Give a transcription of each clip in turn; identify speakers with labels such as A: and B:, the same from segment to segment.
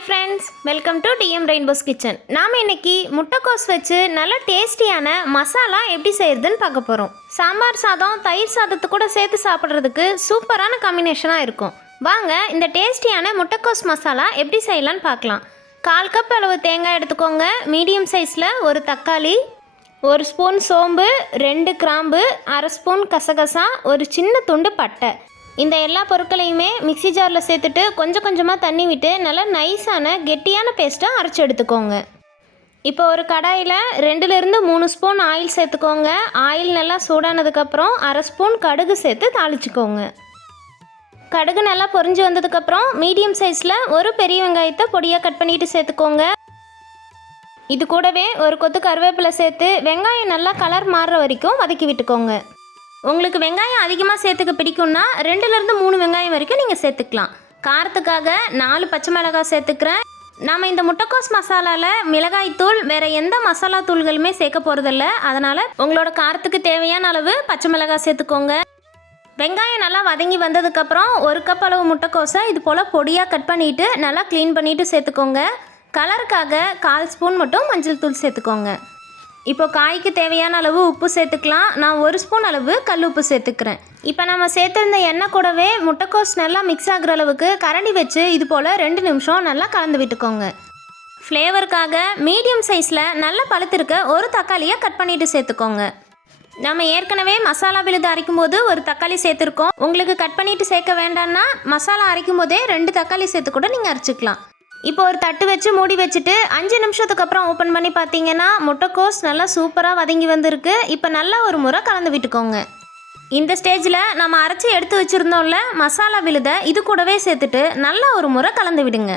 A: Hi friends welcome to TM rainbows kitchen நாம் இன்றைக்கி முட்டைக்கோஸ் வச்சு நல்ல டேஸ்டியான மசாலா எப்படி செய்கிறதுன்னு பார்க்க போகிறோம் சாம்பார் சாதம் தயிர் சாதத்தை கூட சேர்த்து சாப்பிட்றதுக்கு சூப்பரான காம்பினேஷனாக இருக்கும். வாங்க இந்த டேஸ்டியான முட்டைக்கோஸ் மசாலா எப்படி செய்யலான்னு பார்க்கலாம். கால் கப் அளவு தேங்காய் எடுத்துக்கோங்க. மீடியம் சைஸில் ஒரு தக்காளி ஒரு ஸ்பூன் சோம்பு ரெண்டு கிராம்பு அரை ஸ்பூன் கசகசா ஒரு சின்ன துண்டு பட்டை. இந்த எல்லா பொருட்களையுமே மிக்ஸி ஜாரில் சேர்த்துட்டு கொஞ்சம் கொஞ்சமாக தண்ணி விட்டு நல்லா நைஸான கெட்டியான பேஸ்ட்டாக அரைச்சி எடுத்துக்கோங்க. இப்போ ஒரு கடாயில் ரெண்டுலேருந்து மூணு ஸ்பூன் ஆயில் சேர்த்துக்கோங்க. ஆயில் நல்லா சூடானதுக்கப்புறம் அரை ஸ்பூன் கடுகு சேர்த்து தாளிச்சுக்கோங்க. கடுகு நல்லா பொரிஞ்சு வந்ததுக்கப்புறம் மீடியம் சைஸில் ஒரு பெரிய வெங்காயத்தை பொடியாக கட் பண்ணிட்டு சேர்த்துக்கோங்க. இது கூடவே ஒரு கொத்து கருவேப்பிலை சேர்த்து வெங்காயம் நல்லா கலர் மாறுற வரைக்கும் வதக்கி விட்டுக்கோங்க. உங்களுக்கு வெங்காயம் அதிகமாக சேர்த்துக்க பிடிக்கும்னா ரெண்டுலேருந்து மூணு வெங்காயம் வரைக்கும் நீங்கள் சேர்த்துக்கலாம். காரத்துக்காக நாலு பச்சை மிளகாய் சேர்த்துக்கிறேன். நாம் இந்த முட்டைக்கோஸ் மசாலாவில் மிளகாய்த்தூள் வேறு எந்த மசாலா தூள்களுமே சேர்க்க போகிறதில்ல அதனால் உங்களோட காரத்துக்கு தேவையான அளவு பச்சை மிளகாய் சேர்த்துக்கோங்க. வெங்காயம் நல்லா வதங்கி வந்ததுக்கப்புறம் ஒரு கப் அளவு முட்டைக்கோஸை இது போல் பொடியாக கட் பண்ணிவிட்டு நல்லா க்ளீன் பண்ணிவிட்டு சேர்த்துக்கோங்க. கலருக்காக கால் ஸ்பூன் மட்டும் மஞ்சள் தூள் சேர்த்துக்கோங்க. இப்போ காய்க்கு தேவையான அளவு உப்பு சேர்த்துக்கலாம். நான் ஒரு ஸ்பூன் அளவு கல் உப்பு சேர்த்துக்கிறேன். இப்போ நம்ம சேர்த்துருந்த எண்ணெய் கூடவே முட்டைக்கோஸ் நல்லா மிக்ஸ் ஆகுற அளவுக்கு கரண்டி வச்சு இது போல் ரெண்டு நிமிஷம் நல்லா கலந்து விட்டுக்கோங்க. ஃப்ளேவருக்காக மீடியம் சைஸில் நல்ல பழுத்திருக்க ஒரு தக்காளியை கட் பண்ணிவிட்டு சேர்த்துக்கோங்க. நம்ம ஏற்கனவே மசாலா விழுது அரைக்கும் போது ஒரு தக்காளி சேர்த்துருக்கோம். உங்களுக்கு கட் பண்ணிட்டு சேர்க்க வேண்டாம்னா மசாலா அரைக்கும் போதே ரெண்டு தக்காளி சேர்த்து கூட நீங்கள் அரைச்சிக்கலாம். இப்போ ஒரு தட்டு வச்சு மூடி வச்சுட்டு அஞ்சு நிமிஷத்துக்கு அப்புறம் ஓப்பன் பண்ணி பார்த்தீங்கன்னா முட்டைக்கோஸ் நல்லா சூப்பராக வதங்கி வந்திருக்கு. இப்போ நல்லா ஒரு முறை கலந்து விட்டுக்கோங்க. இந்த ஸ்டேஜில் நம்ம அரைச்சி எடுத்து வச்சுருந்தோம்ல மசாலா விழுதை இது கூடவே சேர்த்துட்டு நல்லா ஒரு முறை கலந்து விடுங்க.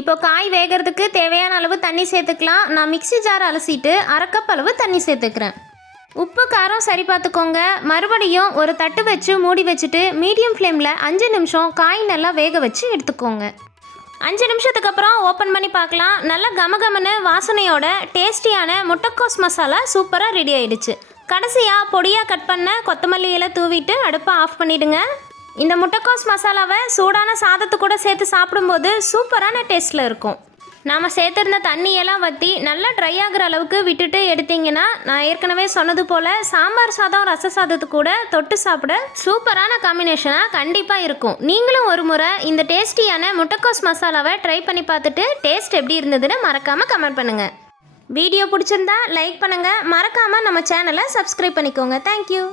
A: இப்போ காய் வேகிறதுக்கு தேவையான அளவு தண்ணி சேர்த்துக்கலாம். நான் மிக்ஸி ஜார் அலசிட்டு அரைக்கப் அளவு தண்ணி சேர்த்துக்கிறேன். உப்பு காரம் சரி பார்த்துக்கோங்க. மறுபடியும் ஒரு தட்டு வச்சு மூடி வச்சுட்டு மீடியம் ஃப்ளேமில் அஞ்சு நிமிஷம் காய் நல்லா வேக வச்சு எடுத்துக்கோங்க. அஞ்சு நிமிஷத்துக்கு அப்புறம் ஓப்பன் பண்ணி பார்க்கலாம். நல்ல கமகமனு வாசனையோட டேஸ்டியான முட்டைக்கோஸ் மசாலா சூப்பராக ரெடி ஆயிடுச்சு. கடைசியாக பொடியாக கட் பண்ண கொத்தமல்லி இலை தூவிட்டு அடுப்பை ஆஃப் பண்ணிடுங்க. இந்த முட்டைக்கோஸ் மசாலாவை சூடான சாதத்து கூட சேர்த்து சாப்பிடும்போது சூப்பரான டேஸ்ட்டில் இருக்கும். நாம் சேர்த்துருந்த தண்ணியெல்லாம் வற்றி நல்லா ட்ரை ஆகுற அளவுக்கு விட்டுட்டு எடுத்தீங்கன்னா நான் ஏற்கனவே சொன்னது போல் சாம்பார் சாதம் ரச சாதத்து கூட தொட்டு சாப்பிட சூப்பரான காம்பினேஷனாக கண்டிப்பாக இருக்கும். நீங்களும் ஒரு முறை இந்த டேஸ்டியான முட்டைக்கோஸ் மசாலாவை ட்ரை பண்ணி பார்த்துட்டு டேஸ்ட் எப்படி இருந்ததுன்னு மறக்காமல் கமெண்ட் பண்ணுங்கள் வீடியோ பிடிச்சிருந்தா லைக் பண்ணுங்கள் மறக்காமல் நம்ம சேனலை சப்ஸ்கிரைப் பண்ணிக்கோங்க. தேங்க்யூ